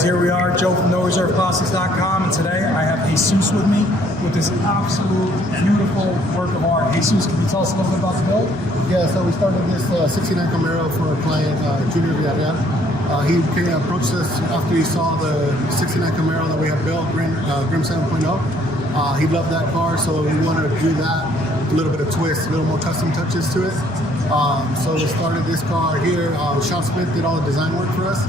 guys, here we are, Joe from NoReserveClassics.com, and today I have Jesus with me with this absolute beautiful work of art. Jesus, can you tell us a little bit about the build? Yeah, so we started this 69 Camaro for a client, Junior Villarreal. He approached us after he saw the 69 Camaro that we had built, Grim 7.0. He loved that car, so we wanted to do that, a little bit of twist, a little more custom touches to it. So we started this car here. Sean Smith did all the design work for us.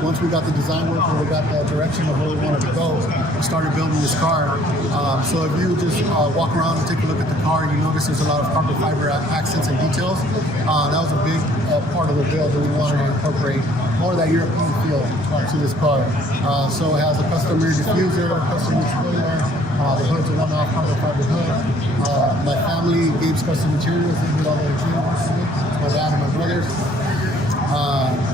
Once we got the design work and we got the direction of where we wanted to go, we started building this car. So if you just walk around and take a look at the car, you notice there's a lot of carbon fiber accents and details. That was a big part of the build that we wanted to incorporate more of that European feel to this car. So it has a custom rear diffuser, custom rear spoiler, the hood's a one-off carbon fiber hood. My family gave us custom materials. They did all the materials for me. My dad and my brothers.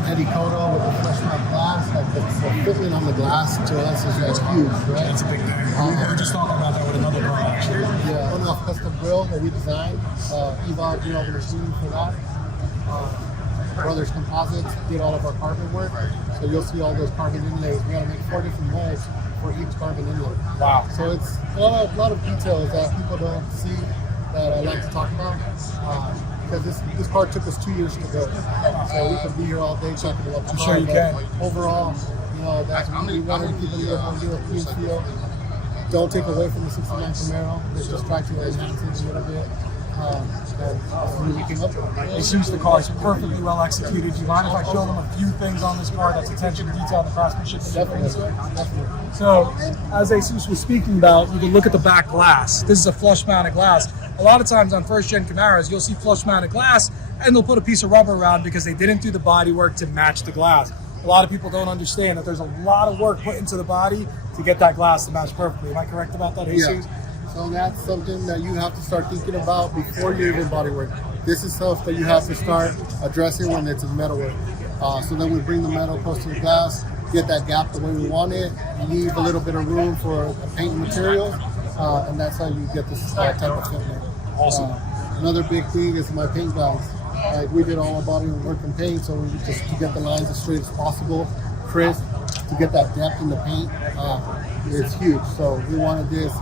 Eddie Cotto with the fresh matte glass. Like the fitment on the glass to us is huge, right? That's a big thing. We were just talking about that with another car, actually. Yeah, one-off custom grill that we designed. Evo did all the machining for that. Brothers Composites did all of our carbon work. So you'll see all those carbon inlays. We got to make 4 different molds for each carbon inlay. Wow. So it's a lot of details that people don't see that I like to talk about. Because this car took us 2 years to build. So we could be here all day talking about the I'm car. sure you can. Overall, that's we wanted to keep a little more European feel. Don't take away from the 69 Camaro. Let's just try to enhance it a little bit. And we can up Jesus, the car is perfectly well executed. Do you mind if I show them a few things on this car that's attention to detail and the craftsmanship? Definitely. So, as Jesus was speaking about, you can look at the back glass. This is a flush mounted glass. A lot of times on first-gen Camaros, you'll see flush-mounted glass, and they'll put a piece of rubber around because they didn't do the body work to match the glass. A lot of people don't understand that there's a lot of work put into the body to get that glass to match perfectly. Am I correct about that, Jesus? Yeah. So that's something that you have to start thinking about before you even body work. This is stuff that you have to start addressing when it's metal work. So then we bring the metal close to the glass, get that gap the way we want it, leave a little bit of room for paint and material, and that's how you get this type of fitment. Awesome. Another big thing is my paint guys. Like we did all our body work and paint, so we just to get the lines as straight as possible, crisp, to get that depth in the paint. It's huge. So we wanted this.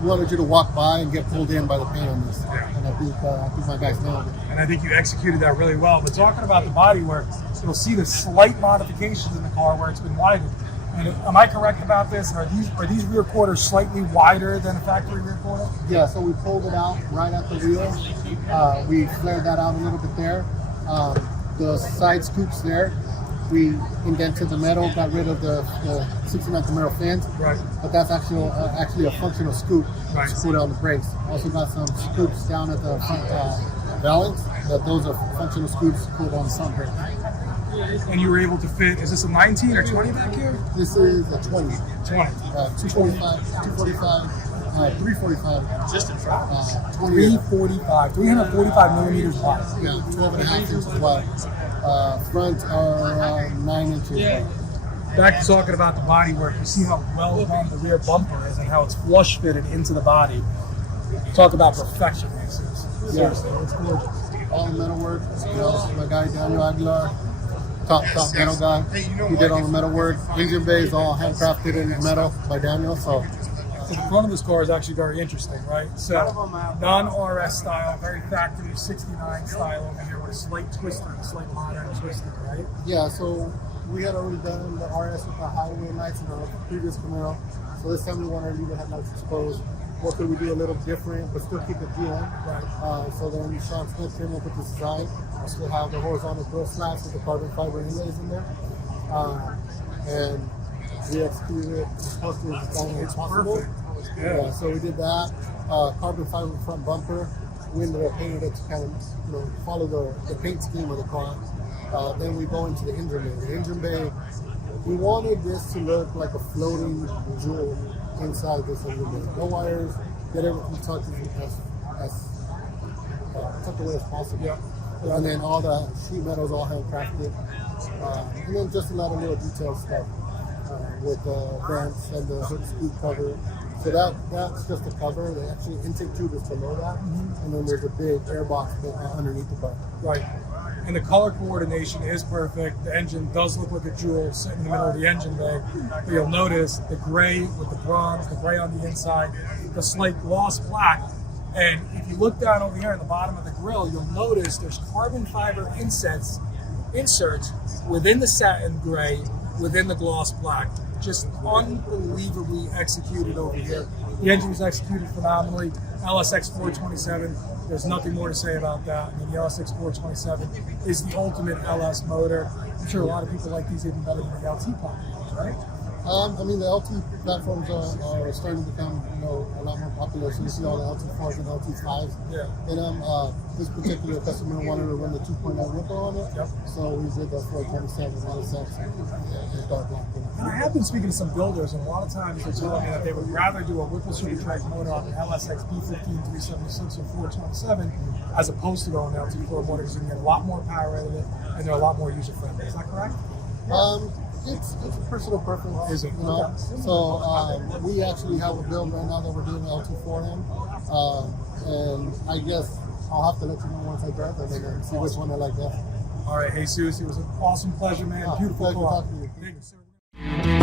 We wanted you to walk by and get pulled in by the paint on this. And I think my guys nailed it. And I think you executed that really well. But talking about the body work, you'll see the slight modifications in the car where it's been widened. And am I correct about this? Are these rear quarters slightly wider than a factory rear quarter? Yeah, so we pulled it out right at the wheel. We flared that out a little bit there. The side scoops there, we indented the metal, got rid of the 69 Camaro fins. Right. But that's actually a functional scoop to pull down the brakes. Also got some scoops down at the front valance. Those are functional scoops to pull down the front brake. And you were able to fit, is this a 19 or 20 back here? This is a 20. 20. 245, 245, 345. Just in front. 345 millimeters wide. Yeah, 12 and a half inches wide. Front are 9 inches wide. Back to talking about the body work, you see how well done the rear bumper is and how it's flush fitted into the body. Talk about perfection. Seriously, it's gorgeous. All the metal work. My guy Daniel Aguilar, top metal guy. He did all the metal work. Engine bay is all handcrafted in metal by Daniel. So the front of this car is actually very interesting, right? So non-RS style, very factory 69 style over here with a slight twister, a slight modern twister, right? Yeah. So we had already done the RS with the highway lights in our previous Camaro. So this time we wanted to leave the headlights exposed. What could we do a little different, but still keep it GM? Right. So then Sean Smith came up with this design. We still have the horizontal grill slats with the carbon fiber inlays in there. And we executed it as close to the design as possible. Yeah, so we did that. Carbon fiber front bumper. We ended up painting it to kind of follow the paint scheme of the car. Then we go into the engine bay. The engine bay, we wanted this to look like a floating jewel inside this engine bay. No wires, get everything tucked as tucked away as possible. Yeah. And then all the sheet metal is all handcrafted. And then just a lot of little detailed stuff with the vents and the hood scoop cover. So that's just the cover. The actual intake tube is below that. And then there's a big air box underneath the car. Right. and the color coordination is perfect. The engine does look like a jewel sitting in the middle of the engine bay. But you'll notice the gray with the bronze, the gray on the inside, the slight gloss black. And if you look down over here at the bottom of the grille, you'll notice there's carbon fiber inserts within the satin gray, within the gloss black. Just unbelievably executed over here. The engine was executed phenomenally. LSX 427, there's nothing more to say about that. I mean, the LSX 427 is the ultimate LS motor. I'm sure a lot of people like these even better than the LT platforms, right? I mean, the LT platforms are starting to become, a lot more popular. So you see all the LT4s and LT5s. Yeah. And this particular customer wanted to run the 2.0 Whipple on it. Yep. So we did the 427 LSX and dark black. And I have been speaking to some builders, and a lot of times they're telling me that they would rather do a Whipple Supercharged motor on the LSX B15 376 or 427 as opposed to going LT4 motor because you can get a lot more power out of it and they're a lot more user friendly. Is that correct? It's a personal preference. Is it? Okay. So we actually have a build right now that we're doing LT4 in, and I guess I'll have to let you know once I drive it and see which one I like best. All right, Jesus, it was an awesome pleasure, man. Beautiful Pleasure car. talking to you. Thank you, sir.